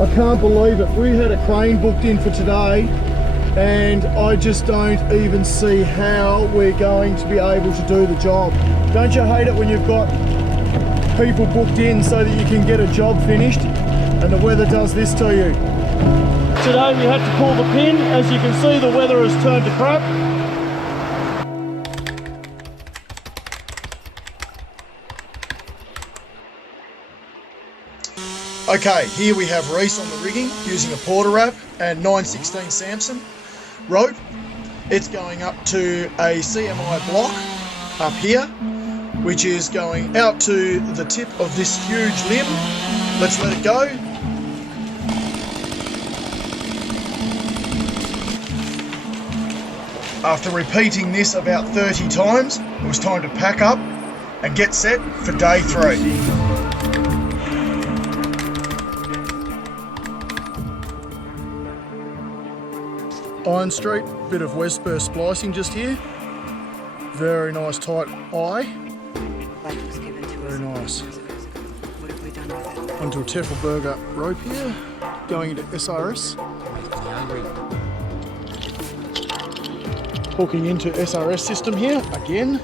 I can't believe it. We had a crane booked in for today and I just don't even see how we're going to be able to do the job. Don't you hate it when you've got people booked in so that you can get a job finished and the weather does this to you? Today we had to pull the pin. As you can see, the weather has turned to crap. Okay, here we have Reese on the rigging using a porter wrap and 916 Samson rope. It's going up to a CMI block up here, which is going out to the tip of this huge limb. Let's let it go. After repeating this about 30 times, it was time to pack up and get set for day 3. Iron Street, bit of Wesspur splicing just here. Very nice tight eye. Very nice. Onto a Teffelberger rope here, going into SRS. Hooking into SRS system here again.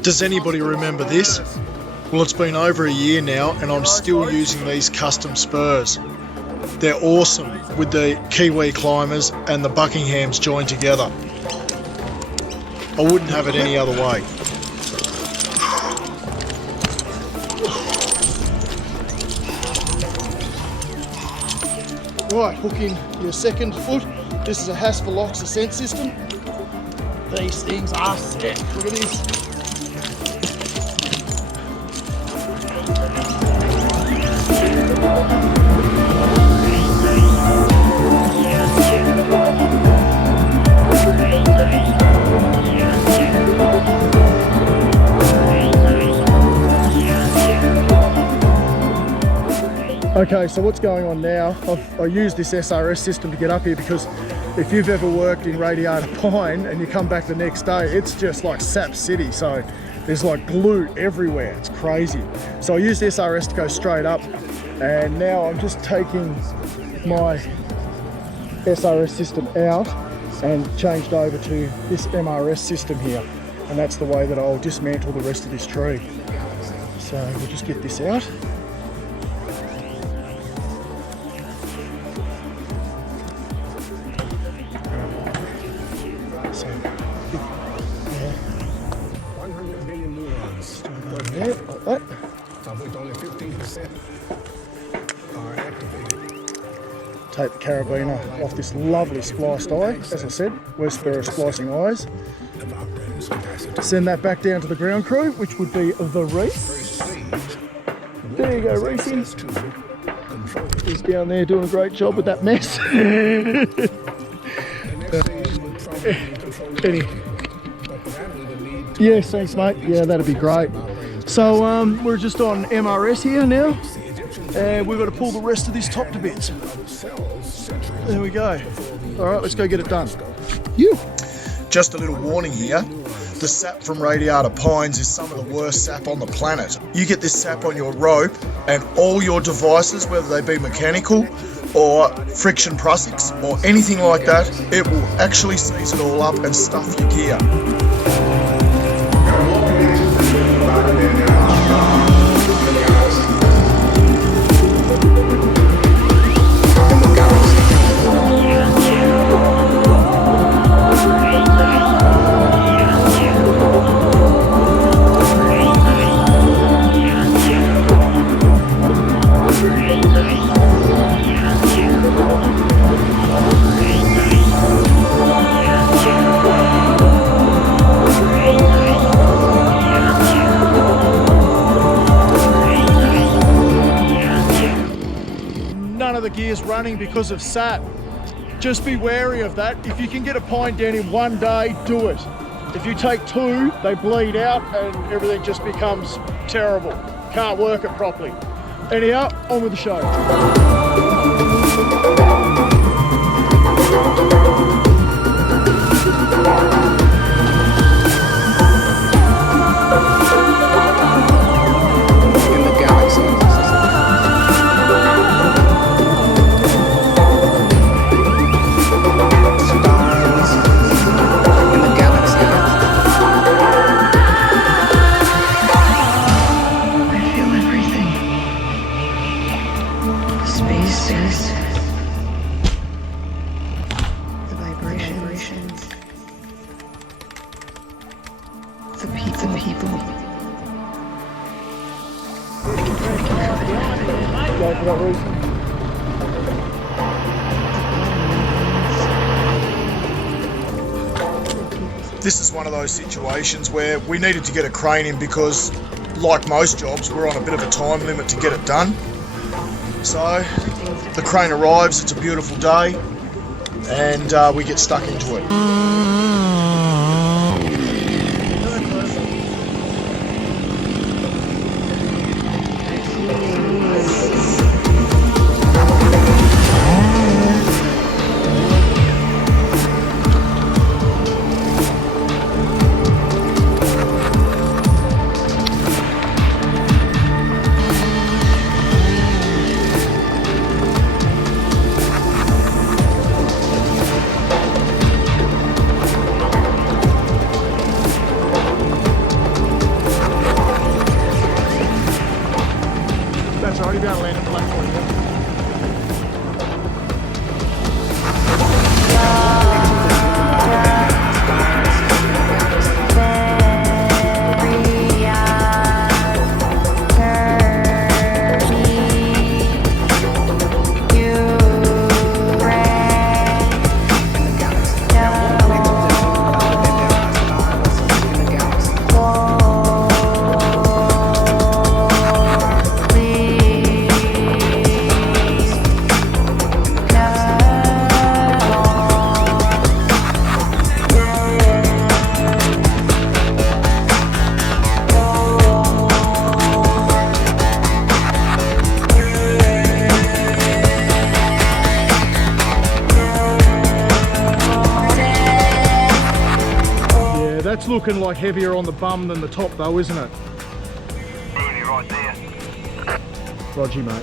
Does anybody remember this? Well, it's been over a year now and I'm still using these custom spurs. They're awesome with the Kiwi climbers and the Buckinghams joined together. I wouldn't have it any other way. Right, hooking your second foot. This is a Hasvelox ascent system. These things are sick. Look at this. Okay, so what's going on now, I use this SRS system to get up here because if you've ever worked in Radiata Pine and you come back the next day, it's just like Sap City, so there's like glue everywhere, it's crazy. So I use the SRS to go straight up and now I'm just taking my SRS system out and changed over to this MRS system here, and that's the way that I'll dismantle the rest of this tree. So we'll just get this out. Like that. Only 15% are activated. Take the carabiner off this lovely spliced eye. As I said, Wesspur splicing eyes. Send that back down to the ground crew, which would be the Reese. There you go, Reese. He's down there doing a great job with that mess. Yes, thanks, mate. Yeah, that'd be great. So we're just on MRS here now, and we've got to pull the rest of this top to bits. There we go. All right, let's go get it done. Just a little warning here. The sap from Radiata Pines is some of the worst sap on the planet. You get this sap on your rope and all your devices, whether they be mechanical or friction prussics or anything like that, it will actually seize it all up and stuff your gear. The gear's running because of sap. Just be wary of that. If you can get a pine down in one day, do it. If you take two, they bleed out and everything just becomes terrible. Can't work it properly. Anyhow, on with the show. Go for that reason. This is one of those situations where we needed to get a crane in because, like most jobs, we're on a bit of a time limit to get it done. So the crane arrives, it's a beautiful day, and we get stuck into it. That's already down land in the left one, yeah. That's looking like heavier on the bum than the top though, isn't it? Nearly right there. Roger, mate.